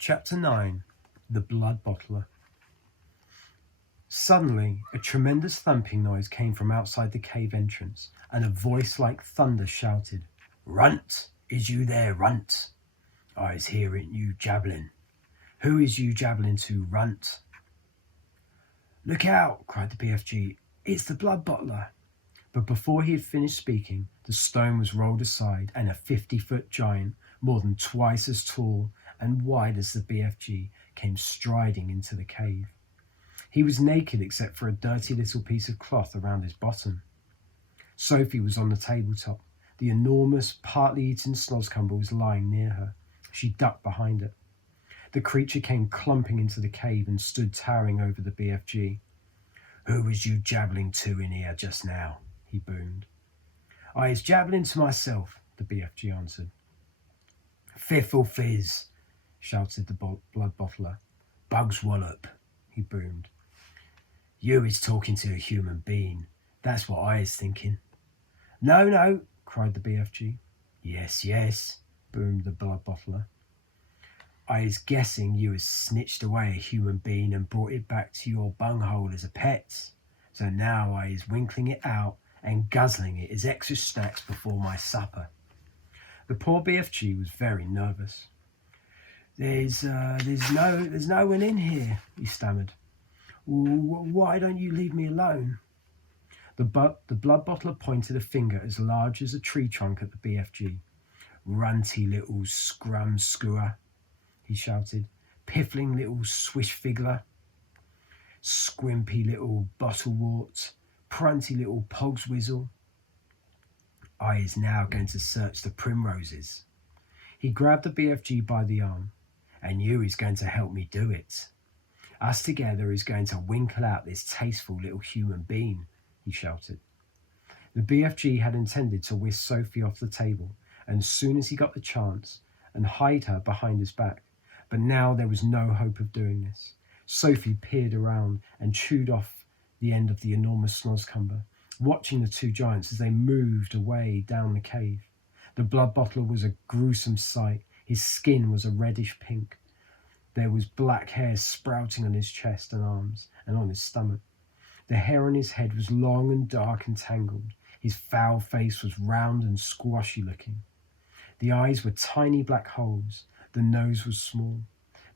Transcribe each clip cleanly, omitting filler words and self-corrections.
Chapter 9. The Bloodbottler. Suddenly, a tremendous thumping noise came from outside the cave entrance, and a voice like thunder shouted, "Runt! Is you there, Runt? I is hearing you jabbling. Who is you jabbling to, Runt?" "Look out!" cried the BFG. "It's the Bloodbottler." But before he had finished speaking, the stone was rolled aside, and a 50-foot giant, more than twice as tall and wide as the BFG, came striding into the cave. He was naked except for a dirty little piece of cloth around his bottom. Sophie was on the tabletop. The enormous, partly eaten snozcumber was lying near her. She ducked behind it. The creature came clumping into the cave and stood towering over the BFG. "Who was you jabbling to in here just now?" he boomed. "I is jabbling to myself," the BFG answered. "Fiffle fizz," shouted the Bloodbottler. "Bugs wallop," he boomed. "You is talking to a human being. That's what I is thinking." "No, no," cried the BFG. "Yes, yes," boomed the Bloodbottler. "I is guessing you has snitched away a human being and brought it back to your bunghole as a pet. So now I is winkling it out and guzzling it as extra snacks before my supper." The poor BFG was very nervous. There's no one in here," he stammered. "Why don't you leave me alone?" The Bloodbottler pointed a finger as large as a tree trunk at the BFG. "Runty little scrum skewer," he shouted. "Piffling little swish-figgler. Squimpy little bottlewort. Prunty little pogswizzle. I is now going to search the primroses." He grabbed the BFG by the arm. "And you is going to help me do it. Us together is going to winkle out this tasteful little human being," he shouted. The BFG had intended to whisk Sophie off the table as soon as he got the chance and hide her behind his back, but now there was no hope of doing this. Sophie peered around and chewed off the end of the enormous snozcumber, watching the two giants as they moved away down the cave. The Bloodbottler was a gruesome sight. His skin was a reddish pink. There was black hair sprouting on his chest and arms and on his stomach. The hair on his head was long and dark and tangled. His foul face was round and squashy looking. The eyes were tiny black holes. The nose was small,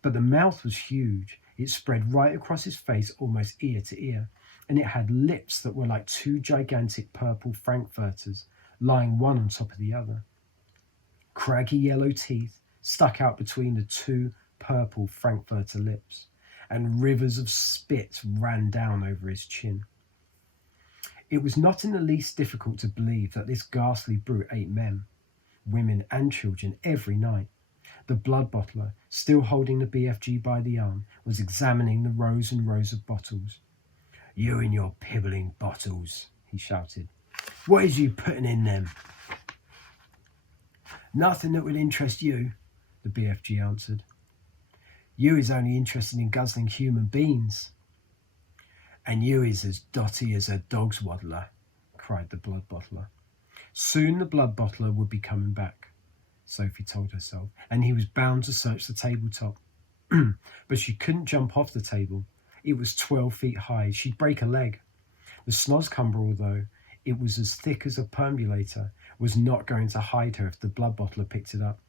but the mouth was huge. It spread right across his face, almost ear to ear, and it had lips that were like two gigantic purple frankfurters, lying one on top of the other. Craggy yellow teeth stuck out between the two purple frankfurter lips, and rivers of spit ran down over his chin. It was not in the least difficult to believe that this ghastly brute ate men, women, and children every night. The Bloodbottler, still holding the BFG by the arm, was examining the rows and rows of bottles. "You and your pibbling bottles," he shouted. "What is you putting in them?" "Nothing that would interest you," the BFG answered. "You is only interested in guzzling human beings." "And you is as dotty as a dog's waddler," cried the Bloodbottler. Soon the Bloodbottler would be coming back, Sophie told herself, and he was bound to search the tabletop. But she couldn't jump off the table. It was 12 feet high. She'd break a leg. The snozcumber, although it was as thick as a perambulator, was not going to hide her if the Bloodbottler picked it up.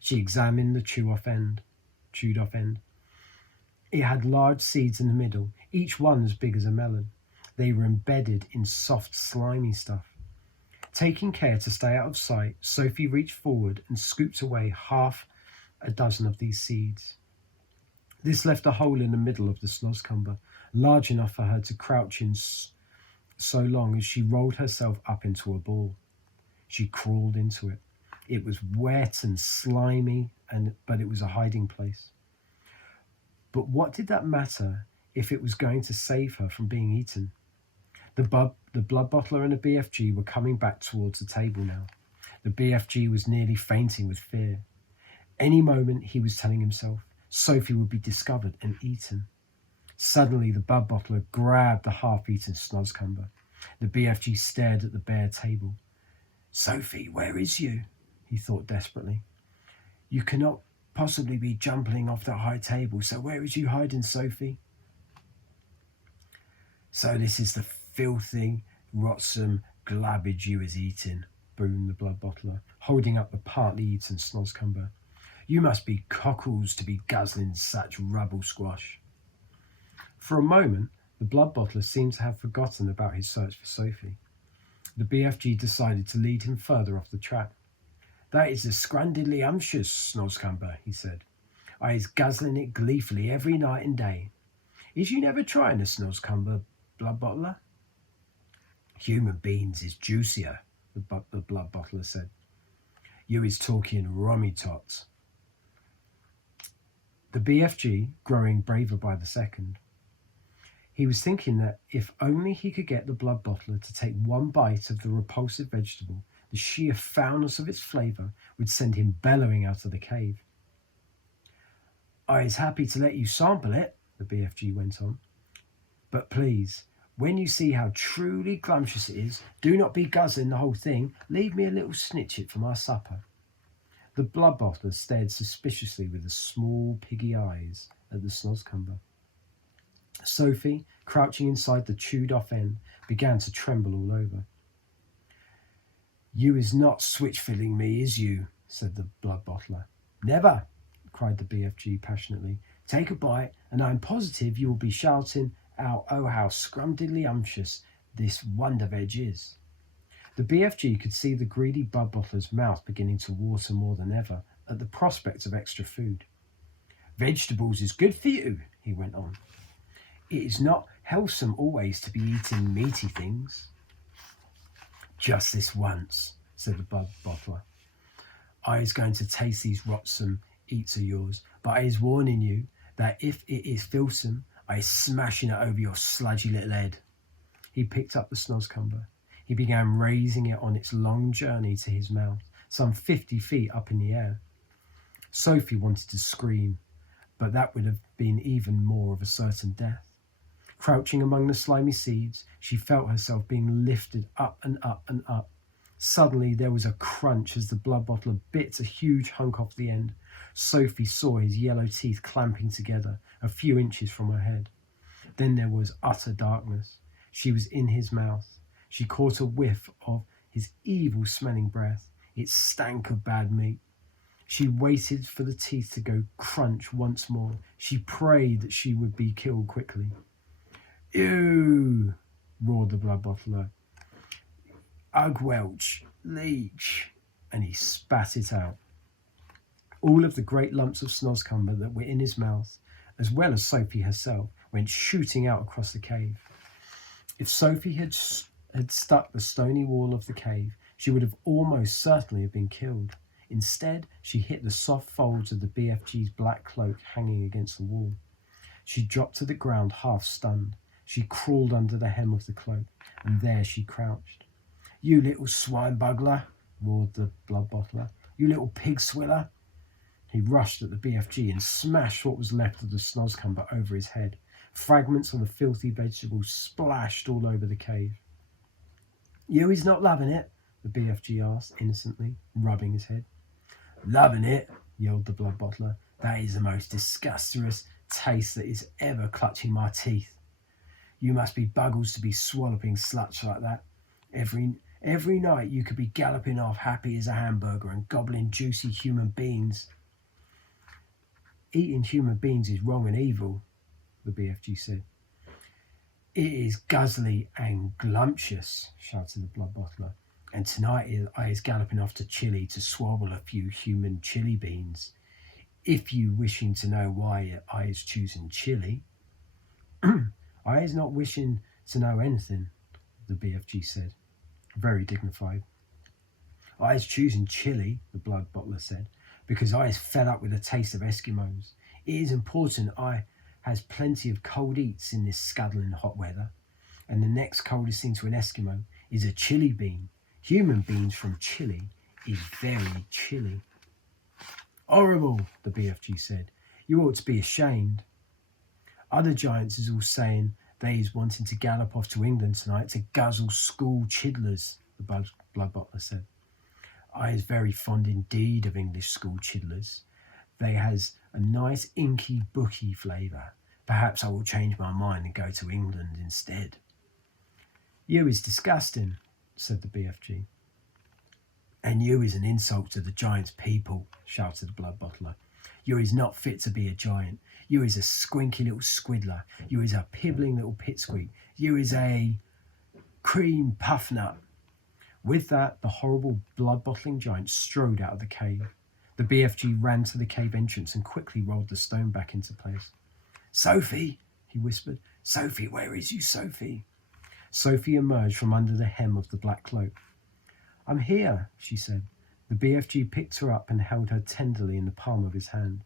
She examined the chewed off end. It had large seeds in the middle, each one as big as a melon. They were embedded in soft, slimy stuff. Taking care to stay out of sight, Sophie reached forward and scooped away half a dozen of these seeds. This left a hole in the middle of the snozcumber, large enough for her to crouch in so long as she rolled herself up into a ball. She crawled into it. It was wet and slimy, but it was a hiding place. But what did that matter if it was going to save her from being eaten? The Bloodbottler and the BFG were coming back towards the table now. The BFG was nearly fainting with fear. Any moment, he was telling himself, Sophie would be discovered and eaten. Suddenly, the Bloodbottler grabbed the half-eaten snozcumber. The BFG stared at the bare table. "Sophie, where is you?" he thought desperately. "You cannot possibly be jumping off that high table. So where is you hiding, Sophie? So this is the filthy, rotsome glabbage you is eating, boomed the Bloodbottler, holding up the partly eaten snoscumber. You must be cockles to be guzzling such rubble squash. For a moment, the Bloodbottler seemed to have forgotten about his search for Sophie. The BFG decided to lead him further off the track. That is a scrandidly umptious snoscumber, he said. I is guzzling it gleefully every night and day. Is you never trying a snoscumber, Bloodbottler? Human beans is juicier, the Bloodbottler said. You is talking rummy tots. The BFG, growing braver by the second. He was thinking that if only he could get the Bloodbottler to take one bite of the repulsive vegetable, the sheer foulness of its flavour would send him bellowing out of the cave. I is happy to let you sample it, the BFG went on. But please, when you see how truly glumptious it is, do not be guzzling the whole thing. Leave me a little snitchet for my supper. The Bloodbottler stared suspiciously with the small piggy eyes at the snoscumber. Sophie, crouching inside the chewed-off end, began to tremble all over. You is not switch-filling me, is you? Said the Bloodbottler. Never, cried the BFG passionately. Take a bite, and I'm positive you will be shouting out, oh, how scrumdiddly umptious this wonder veg is. The BFG could see the greedy Bloodbottler's mouth beginning to water more than ever at the prospect of extra food. Vegetables is good for you, he went on. It is not wholesome always to be eating meaty things. Just this once, said the Bloodbottler. I is going to taste these rotsome eats of yours, but I is warning you that if it is filsome, I is smashing it over your sludgy little head. He picked up the snoscumber. He began raising it on its long journey to his mouth, some 50 feet up in the air. Sophie wanted to scream, but that would have been even more of a certain death. Crouching among the slimy seeds, she felt herself being lifted up and up and up. Suddenly there was a crunch as the Bloodbottler bit a huge hunk off the end. Sophie saw his yellow teeth clamping together a few inches from her head. Then there was utter darkness. She was in his mouth. She caught a whiff of his evil-smelling breath. It stank of bad meat. She waited for the teeth to go crunch once more. She prayed that she would be killed quickly. Ew, roared the Bloodbottler. Ugwelch, leech, and he spat it out. All of the great lumps of snoscumber that were in his mouth, as well as Sophie herself, went shooting out across the cave. If Sophie had stuck the stony wall of the cave, she would have almost certainly have been killed. Instead, she hit the soft folds of the BFG's black cloak hanging against the wall. She dropped to the ground half stunned. She crawled under the hem of the cloak, and there she crouched. You little swine bugler, roared the Bloodbottler. You little pig swiller. He rushed at the BFG and smashed what was left of the snoscumber over his head. Fragments of the filthy vegetables splashed all over the cave. You is not loving it? The BFG asked innocently, rubbing his head. Loving it? Yelled the Bloodbottler. That is the most disgusting taste that is ever clutching my teeth. You must be buggles to be swallowing sluts like that. Every night you could be galloping off happy as a hamburger and gobbling juicy human beans. Eating human beans is wrong and evil, the BFG said. It is guzzly and glumptious, shouted the Bloodbottler. And tonight I is galloping off to Chile to swabble a few human chili beans. If you wishing to know why I is choosing Chile. I is not wishing to know anything, the BFG said, very dignified. I is choosing Chile, the Bloodbottler said, because I is fed up with the taste of Eskimos. It is important I has plenty of cold eats in this scuddling hot weather, and the next coldest thing to an Eskimo is a chili bean. Human beans from Chile is very chilly. Horrible, the BFG said. You ought to be ashamed. Other giants is all saying they is wanting to gallop off to England tonight to guzzle school chidlers, the Bloodbottler said. I is very fond indeed of English school chidlers. They has a nice inky booky flavour. Perhaps I will change my mind and go to England instead. You is disgusting, said the BFG. And you is an insult to the giant's people, shouted the Bloodbottler. You is not fit to be a giant. You is a squinky little squiddler. You is a pibbling little pitsqueak. You is a cream puff nut. With that, the horrible blood-bottling giant strode out of the cave. The BFG ran to the cave entrance and quickly rolled the stone back into place. Sophie, he whispered. Sophie, where is you, Sophie? Sophie emerged from under the hem of the black cloak. I'm here, she said. The BFG picked her up and held her tenderly in the palm of his hand.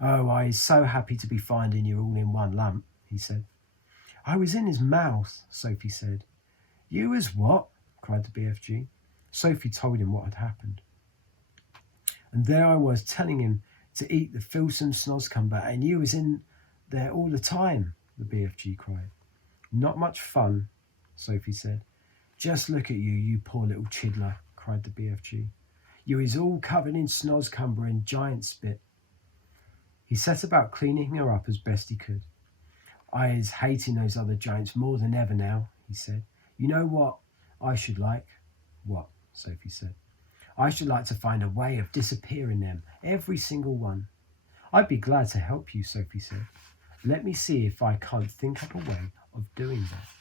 Oh, I is so happy to be finding you all in one lump, he said. I was in his mouth, Sophie said. You as what? Cried the BFG. Sophie told him what had happened. And there I was telling him to eat the filsome snoscumber, and you was in there all the time, the BFG cried. Not much fun, Sophie said. Just look at you, you poor little chidler, cried the BFG. You is all covered in snoscumber and giant spit. He set about cleaning her up as best he could. I is hating those other giants more than ever now, he said. You know what I should like? What? Sophie said. I should like to find a way of disappearing them, every single one. I'd be glad to help you, Sophie said. Let me see if I can't think up a way of doing that.